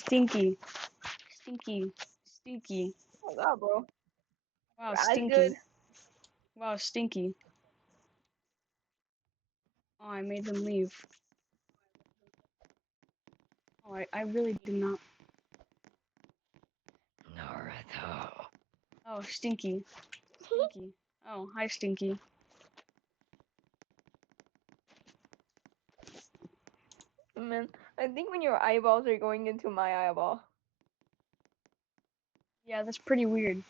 Stinky. Stinky. Stinky. Oh god, bro. Wow, That's stinky. good. Wow, stinky. Oh, I made them leave. Oh, I really did not. Naruto. Oh, stinky. Stinky. Oh, hi, stinky. Man, I think when your eyeballs are going into my eyeball. Yeah, that's pretty weird.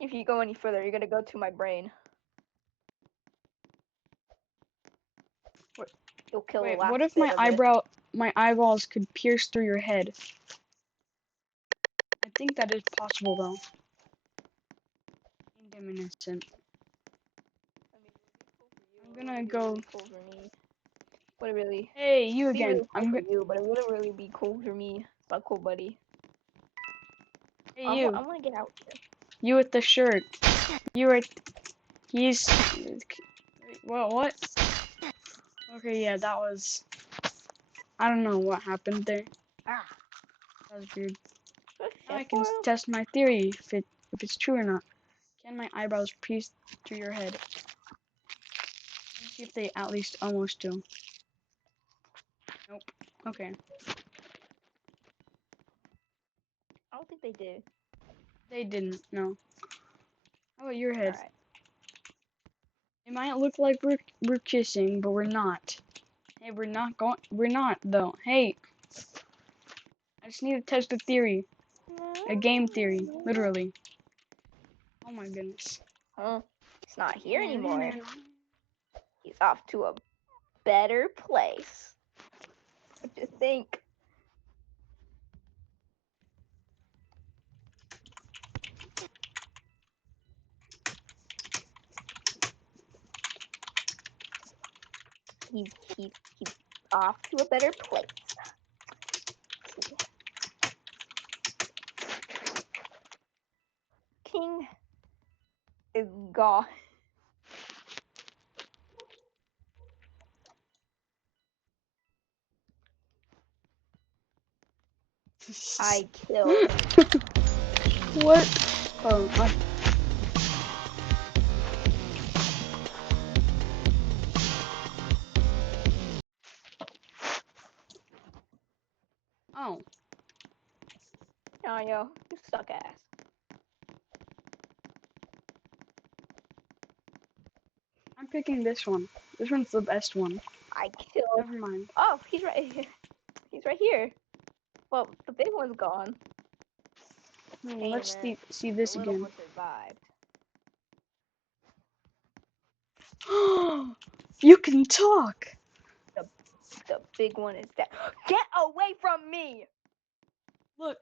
If you go any further, you're gonna go to my brain. What- You'll kill the Wait, last what if bit of it. my eyeballs could pierce through your head? I think that is possible, though. Indemniscent. I'm gonna go. Really cool for me. Would it really Hey, you be again. really cool for you? But it wouldn't really be cool for me. But cool, buddy. Hey, I you. want to get out here. You with the shirt. You are. He's. Well, what? Okay, yeah, that was. I don't know what happened there. Ah. That was weird. Good Now I shit, can boy. test my theory if it's true or not. Can my eyebrows pierce through your head? Let's see if they at least almost do. Nope. Okay. I don't think they did. They didn't. No. How about your head? Alright. It might look like we're kissing, but we're not. Hey, we're not though. Hey, I just need to test a theory. A game theory, literally. Oh my goodness. Huh? He's not here anymore. He's off to a better place. What you think? He's off to a better place. King is gone. I killed. What? Oh, oh. Oh, yo, you suck ass. I'm picking this one. This one's the best one. I killed. Never mind. Oh, he's right here. He's right here. Well, the big one's gone. Hey, Let's man, see this the little again. one survived. You can talk. The big one is dead. Get away from me! Look.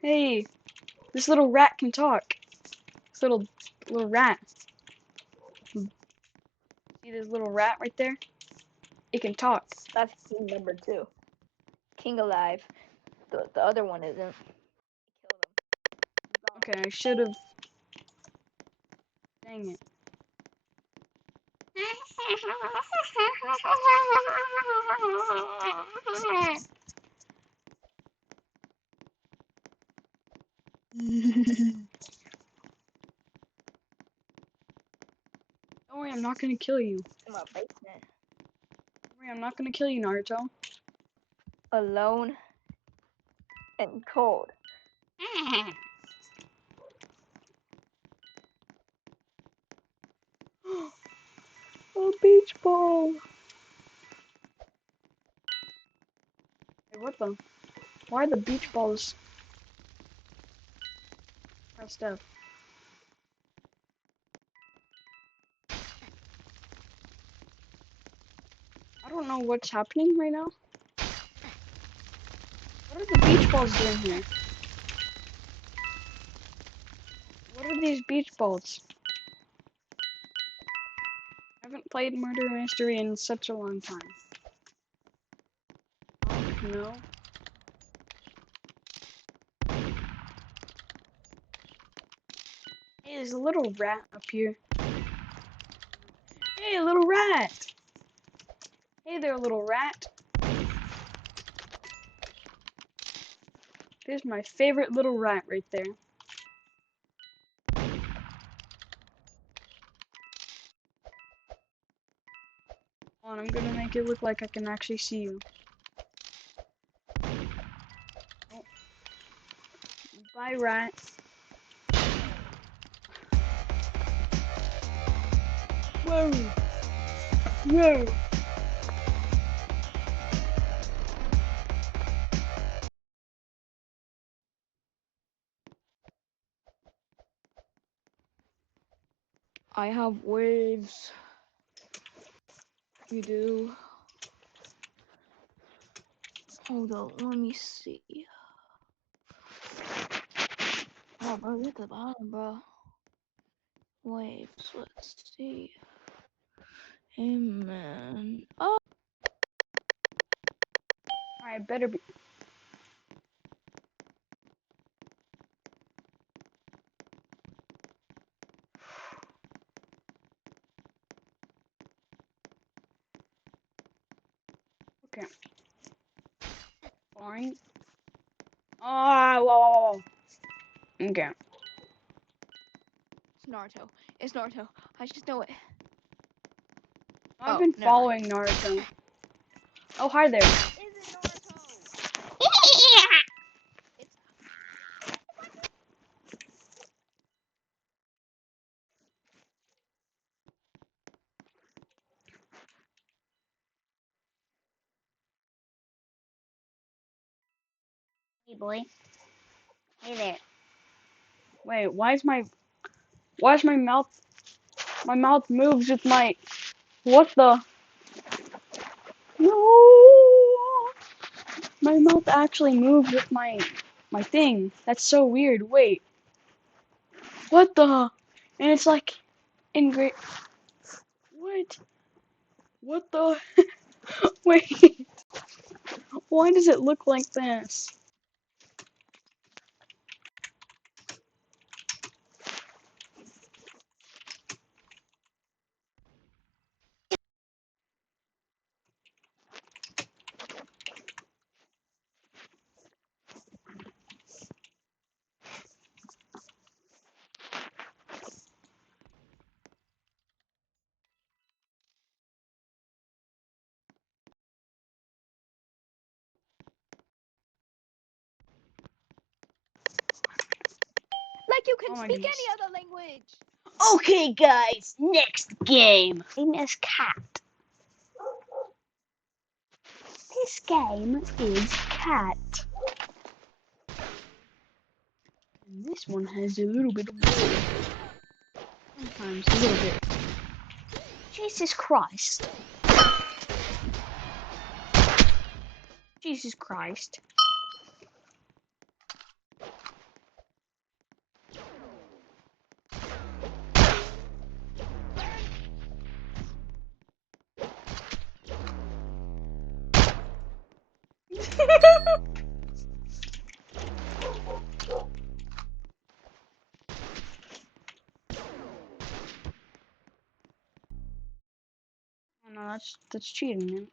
Hey, this little rat can talk. This little rat. See this little rat right there? It can talk. That's king number 2. King alive. The other one isn't. Killed him. Okay, I should have. Dang it. Don't worry, I'm not gonna kill you. In my basement. Don't worry, I'm not gonna kill you, Naruto. Alone and cold. A beach ball. Hey, what the? Why are the beach balls pressed up? I don't know what's happening right now. What are the beach balls doing here? What are these beach balls? I haven't played Murder Mystery in such a long time. Oh, no. Hey, there's a little rat up here. Hey, little rat! Hey there, little rat. There's my favorite little rat right there. Hold on, I'm gonna make it look like I can actually see you. Oh. Bye, rat. Whoa. Whoa. I have waves. You do. Hold on, let me see. Oh, bro, look at the bottom, bro. Waves, let's see. Hey, man. Oh, Alright, better be. Okay. Fine. Ah, whoa. Okay. it's Naruto. It's Naruto. I just know it. I've Oh, been never mind. following Naruto. Oh, hi there. Is it Naruto? It's Hey, boy. Hey there. Wait, why is my mouth? My mouth moves with my. What the? No. My mouth actually moves with my thing. That's so weird. Wait. What the? And it's like in great. What? What the? Wait. Why does it look like this? like you can Oh my speak goodness. any other language. Okay, guys, next game. Game is cat. This game is cat. And this one has a little bit of wood. Sometimes a little bit. Jesus Christ. Jesus Christ. Oh no, that's cheating, man.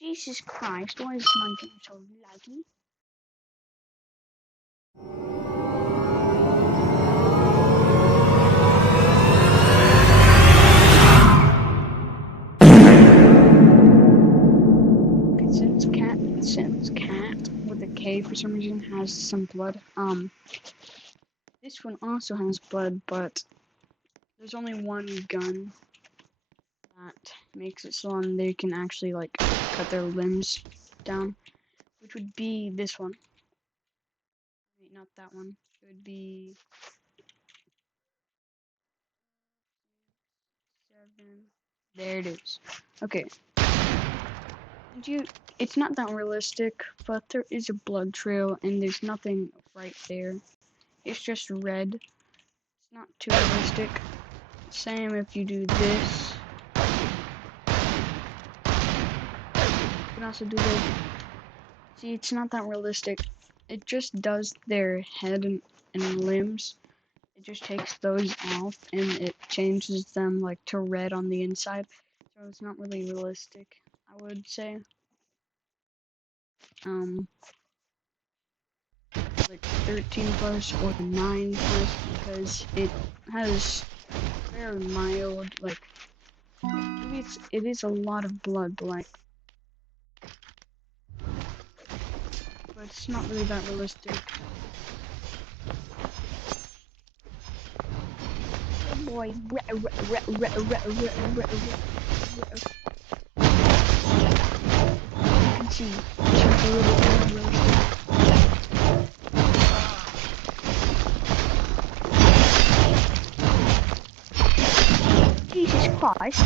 Jesus Christ, why is my game so laggy? Okay, since cat with a K for some reason has some blood. This one also has blood, but there's only one gun that makes it so they can actually like cut their limbs down, which would be this one. Wait, not that one. It would be 7. There it is. Okay. And it's not that realistic, but there is a blood trail, and there's nothing right there. It's just red. It's not too realistic. Same if you do this. You can also do this. See, it's not that realistic. It just does their head and limbs. It just takes those off and it changes them like to red on the inside. So it's not really realistic, I would say. like 13 plus or 9 plus because it has very mild, like, it is a lot of blood, like, but it's not really that realistic. Oh boy. You can see it's just a little bit more realistic. Jesus Christ.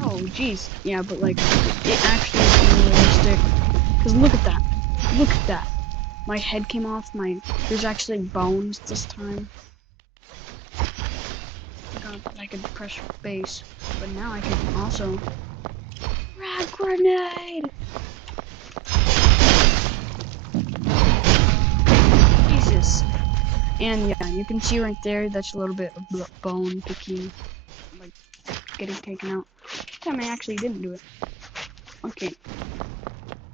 Oh, jeez. Yeah, but like, it actually is more realistic. Because look at that. Look at that. My head came off. There's actually bones this time. I could press base. But now I can also... Frag grenade! Jesus. And yeah, you can see right there, that's a little bit of bone picking, like, getting taken out. This time I actually didn't do it. Okay.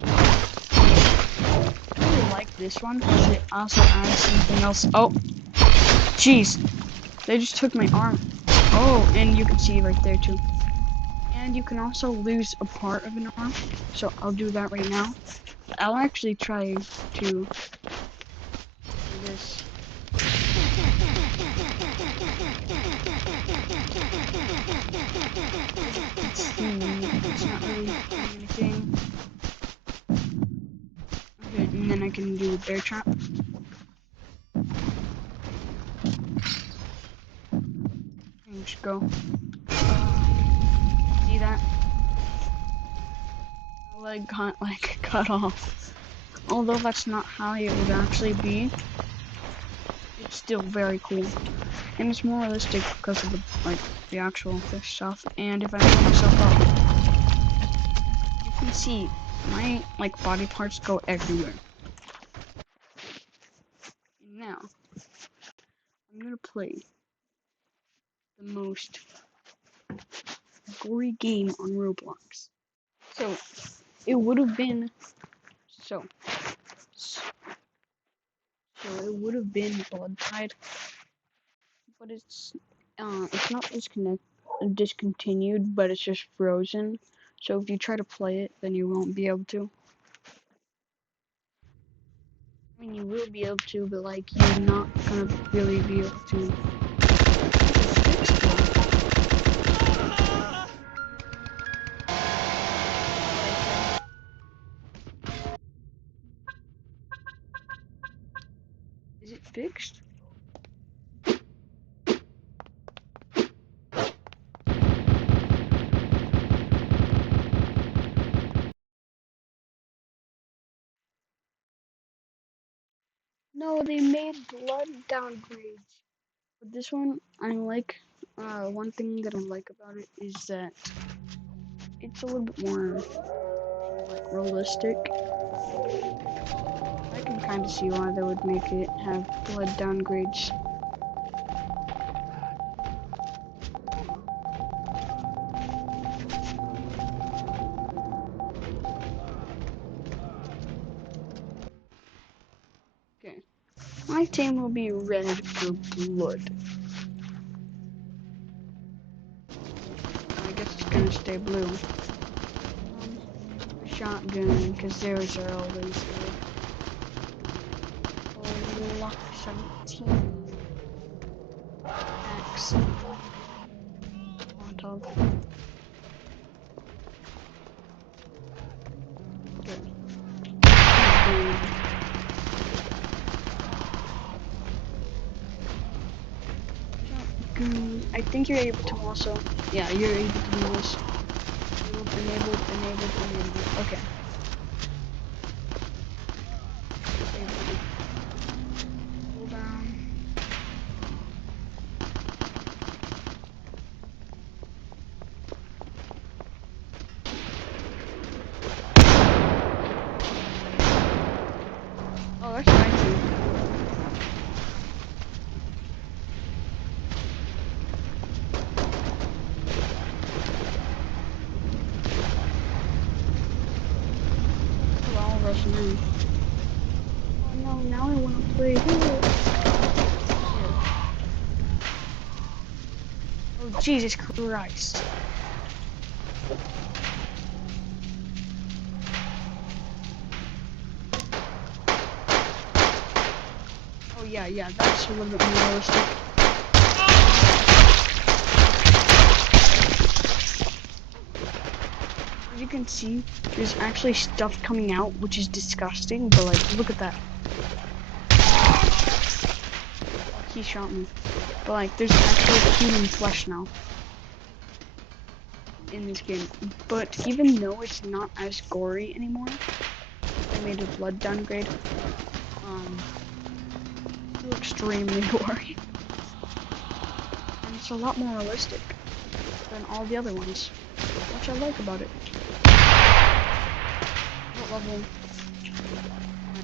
I really like this one because it also adds something else. Oh, jeez. They just took my arm. Oh, and you can see right there too. And you can also lose a part of an arm. So I'll do that right now. I'll actually try to do this. It's not really doing anything. Okay, and then I can do a bear trap. And just go. See that? My leg got like cut off. Although that's not how it would actually be, it's still very cool. And it's more realistic because of the actual fish stuff. And if I pull myself up, you can see my body parts go everywhere. And now I'm gonna play the most gory game on Roblox. So it would have been so it would have been Blood Tide, but it's not discontinued, but it's just frozen. So if you try to play it, then you won't be able to. I mean, you will be able to, but like you're not gonna really be able to. It's fixed though. Is it fixed? No, they made blood downgrades. But this one, I like. One thing that I like about it is that it's a little bit more like realistic. I can kind of see why they would make it have blood downgrades. Okay, my team will be red for blood. I guess it's gonna stay blue. Shotgun, because theirs are always good. Lock 17. Axe. On top. Good. Shotgun. I think you're able to also. Yeah, you're able to do this. Enabled. Okay. Hold on. Oh, that's nice. pressing in. Oh no, now I want to play here. Oh Jesus Christ. Oh yeah, that's a little bit more realistic. As you can see, there's actually stuff coming out, which is disgusting, but like, look at that. He shot me. But like, there's actually human flesh now in this game. But even though it's not as gory anymore, they made a blood downgrade. Still extremely gory. And it's a lot more realistic than all the other ones, which I like about it. What level?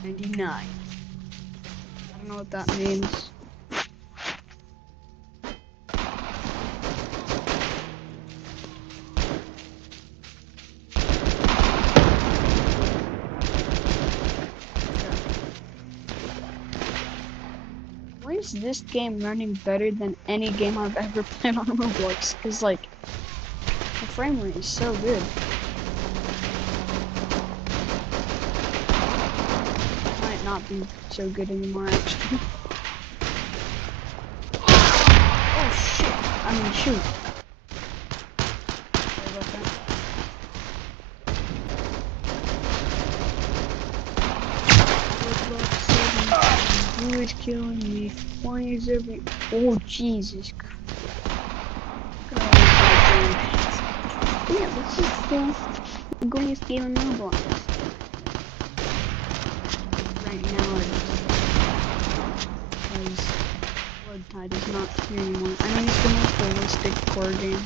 99. I don't know what that means. Why is this game running better than any game I've ever played on Roblox? Because, like, the frame rate is so good. It might not be so good anymore, actually. Oh, shit. I mean, shoot. Sorry about that. Who is killing me? Why is every... Oh, Jesus Christ. Yeah, let's just I'm going to scale on Roblox. Right now, because Blood Tide is not here anymore. I know it's the most realistic core game.